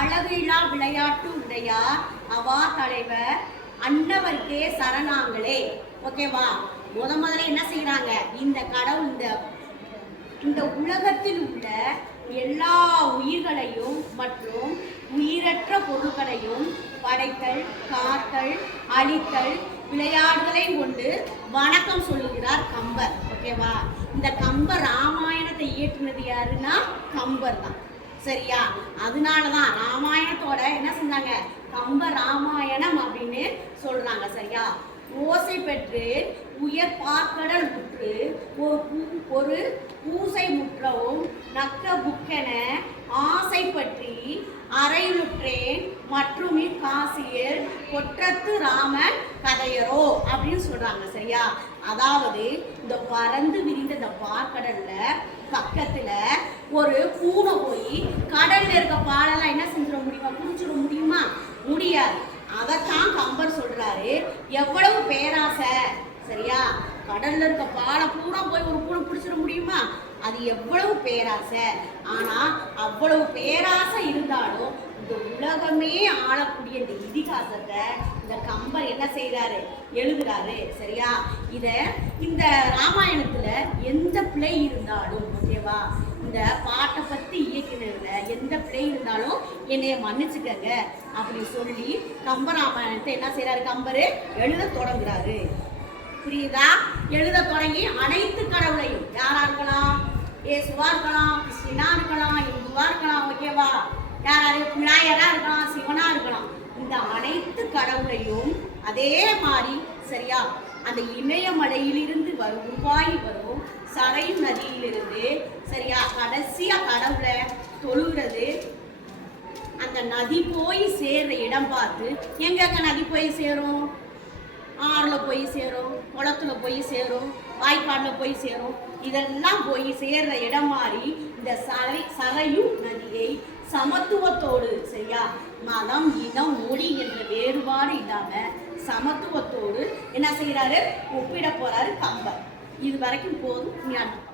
அழகில்லா விளையாட்டு உடையார் அவா தலைவர் அன்னவர்க்கே சரணாங்களே. ஓகேவா? முதல்ல என்ன செய்யறாங்க, இந்த கடவுள் இந்த உலகத்தில் உள்ள எல்லா உயிர்களையும் மற்றும் உயிரற்ற பொருட்களையும் படைத்தல், காத்தல், அழித்தல், விளையாடுதலை கொண்டு வணக்கம் சொல்லுகிறார் கம்பர். ஓகேவா? இந்த கம்பர் ராமாயணத்தை இயற்றுனது யாருன்னா கம்பர் தான். சரியா? அதனாலதான் ராமாயணத்தோட என்ன செஞ்சாங்க, கம்ப ராமாயணம் அப்படின்னு சொல்றாங்க. சரியா? ஓசை பெற்று உயர் பார்க்கடல் முற்று ஒரு பூசை முற்றவும் நக்க புக்கென ஆசை பற்றி அறையுற்றேன் மற்றும் காசியில் கொற்றத்து ராமன் கதையரோ அப்படின்னு சொல்றாங்க. சரியா? அதாவது இந்த பறந்து விரிந்த இந்த பார்க்கடல்ல பக்கத்துல ஒரு பூனை போய் கடல்ல இருக்க பாலெல்லாம் என்ன செஞ்சிட முடியுமா, குடிச்சிட முடியுமா? முடியாது. அதைத்தான் கம்பர் சொல்றாரு, எவ்வளவு பேராசை. சரியா? கடல்ல இருக்க பாலை பூரா போய் ஒரு பூனை பிடிச்சிட முடியுமா? அது எவ்வளவு பேராசை. ஆனா அவ்வளவு பேராசை இருந்தாலும் இந்த உலகமே ஆளக்கூடிய இந்த இதிகாசத்தை இந்த கம்பர் என்ன செய்யறாரு, எழுதுறாரு. சரியா? இந்த ராமாயணத்துல எந்த பிழை இருந்தாலும், ஓகேவா, இந்த பாட்டை பத்தி இயக்கினதுல எந்த பிழை இருந்தாலும் என்னைய மன்னிச்சுக்கங்க அப்படி சொல்லி கம்பராமாயணத்தை என்ன செய்யறாரு, கம்பரு எழுத தொடங்குறாரு. புரியுதா? எழுத தொடங்கி அனைத்து கடவுளையும், யாரா இருக்கலாம், இயேசுவா இருக்கலாம், கிறிஸ்டினா இருக்கலாம், இந்துவா இருக்கலாம், ஓகேவா, யாராரு விநாயகரா இருக்கலாம், சிவனா இருக்கலாம், இந்த அனைத்து கடவுளையும் அதே மாதிரி சரியா அந்த இமயமலையிலிருந்து உருவாகி வரும் சரையு நதியிலிருந்து சரியா கடைசியா கடவுளை தொழுகிறது. அந்த நதி போய் சேர்ற இடம் பார்த்து, எங்க நதி போய் சேரும், ஆறுல போய் சேரும், குளத்துல போய் சேரும், வாய்க்காடுல போய் சேரும். இதெல்லாம் போய் சேர்ற இடம் மாதிரி இந்த சரையு நதியை சமத்துவத்தோடு, சரியா, மதம் இனம் மொழி என்ற வேறுபாடு இல்லாம சமத்துவத்தோடு என்ன செய்யறாரு, ஒப்பிட போறாரு கம்பர். இது வரைக்கும் போதும். ஞானம்.